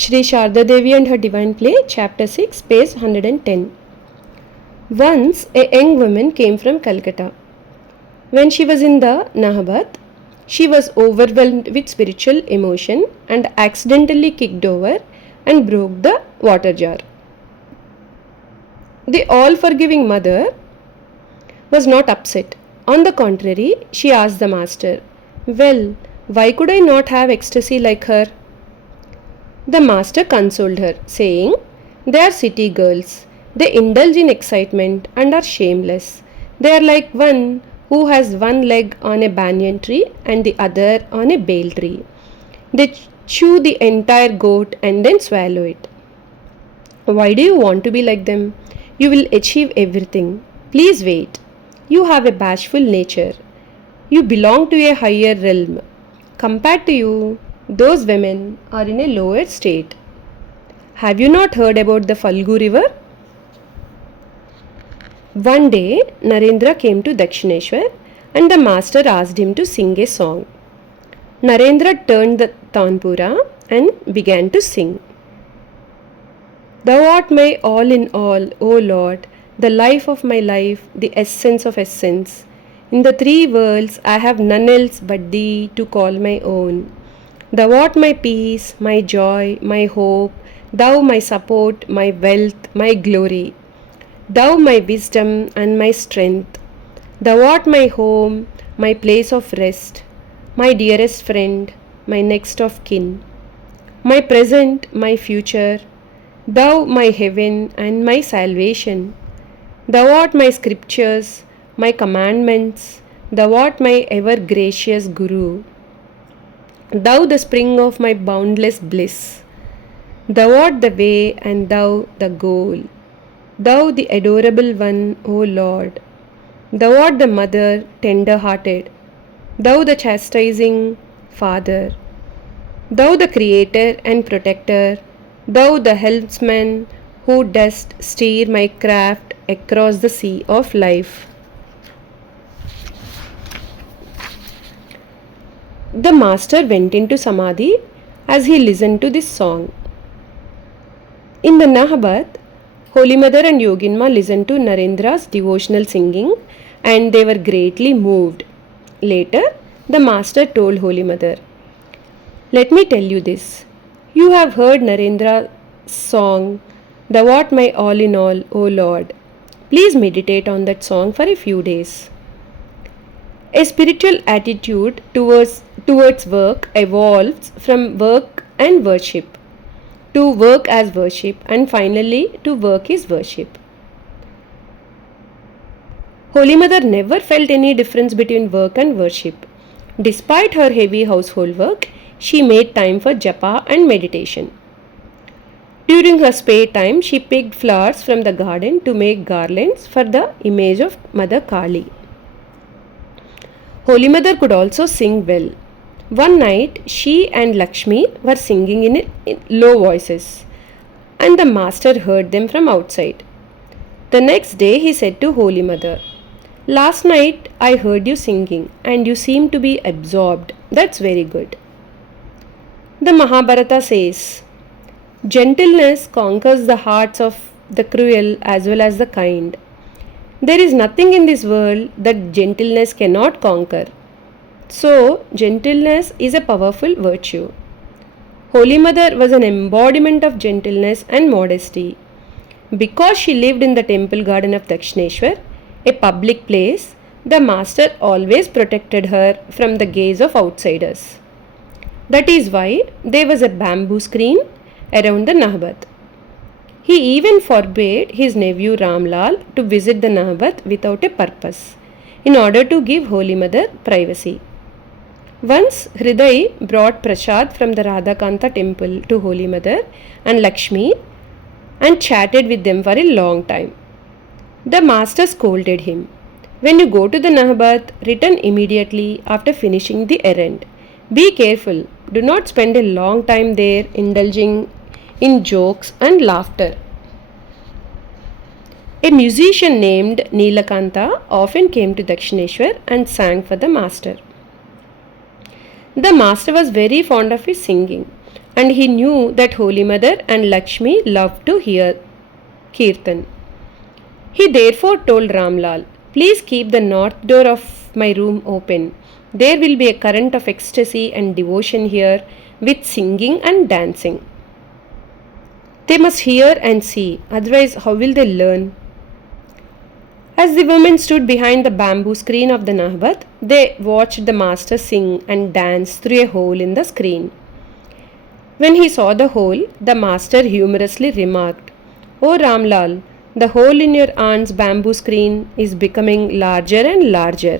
Shri Sharda Devi and her Divine Play, Chapter 6, page 110. Once a young woman came from Calcutta. When she was in the Nahabat, she was overwhelmed with spiritual emotion and accidentally kicked over and broke the water jar. The all-forgiving mother was not upset. On the contrary, she asked the master, "Well, why could I not have ecstasy like her?" The master consoled her, saying, "They are city girls. They indulge in excitement and are shameless. They are like one who has one leg on a banyan tree and the other on a bale tree. They chew the entire goat and then swallow it. Why do you want to be like them? You will achieve everything. Please wait. You have a bashful nature. You belong to a higher realm. Compared to you, those women are in a lower state. Have you not heard about the Falgu river?" One day, Narendra came to Dakshineswar and the master asked him to sing a song. Narendra turned the tanpura and began to sing. "Thou art my all in all, O Lord, the life of my life, the essence of essence. In the three worlds I have none else but Thee to call my own. Thou art my peace, my joy, my hope, Thou my support, my wealth, my glory. Thou my wisdom and my strength. Thou art my home, my place of rest, my dearest friend, my next of kin, my present, my future. Thou my heaven and my salvation. Thou art my scriptures, my commandments. Thou art my ever gracious Guru. Thou the spring of my boundless bliss. Thou art the way and Thou the goal. Thou the adorable one, O Lord. Thou art the mother tender-hearted. Thou the chastising Father. Thou the creator and protector. Thou the helmsman who dost steer my craft across the sea of life." The master went into Samadhi as he listened to this song. In the Nahabat, Holy Mother and Yoginma listened to Narendra's devotional singing and they were greatly moved. Later, the master told Holy Mother, "Let me tell you this. You have heard Narendra's song, Thou art my all in all, O Lord. Please meditate on that song for a few days." A spiritual attitude towards work evolves from work and worship to work as worship and finally to work is worship. Holy Mother never felt any difference between work and worship. Despite her heavy household work, she made time for japa and meditation. During her spare time, she picked flowers from the garden to make garlands for the image of Mother Kali. Holy Mother could also sing well. One night, she and Lakshmi were singing in low voices, and the master heard them from outside. The next day, he said to Holy Mother, "Last night I heard you singing, and you seem to be absorbed. That's very good." The Mahabharata says, "Gentleness conquers the hearts of the cruel as well as the kind. There is nothing in this world that gentleness cannot conquer. So, gentleness is a powerful virtue." Holy Mother was an embodiment of gentleness and modesty. Because she lived in the temple garden of Dakshineswar, a public place, the master always protected her from the gaze of outsiders. That is why there was a bamboo screen around the Nahabat. He even forbade his nephew Ramlal to visit the Nahabat without a purpose, in order to give Holy Mother privacy. Once Hriday brought prasad from the Radhakanta temple to Holy Mother and Lakshmi and chatted with them for a long time. The master scolded him, "When you go to the Nahabat, return immediately after finishing the errand. Be careful. Do not spend a long time there indulging in jokes and laughter." A musician named Neelakanta often came to Dakshineswar and sang for the master. The master was very fond of his singing and he knew that Holy Mother and Lakshmi loved to hear Kirtan. He therefore told Ramlal, "Please keep the north door of my room open. There will be a current of ecstasy and devotion here with singing and dancing. They must hear and see, otherwise, how will they learn?" As the women stood behind the bamboo screen of the Nahbat, they watched the master sing and dance through a hole in the screen. When he saw the hole, the master humorously remarked, "Oh Ramlal, the hole in your aunt's bamboo screen is becoming larger and larger."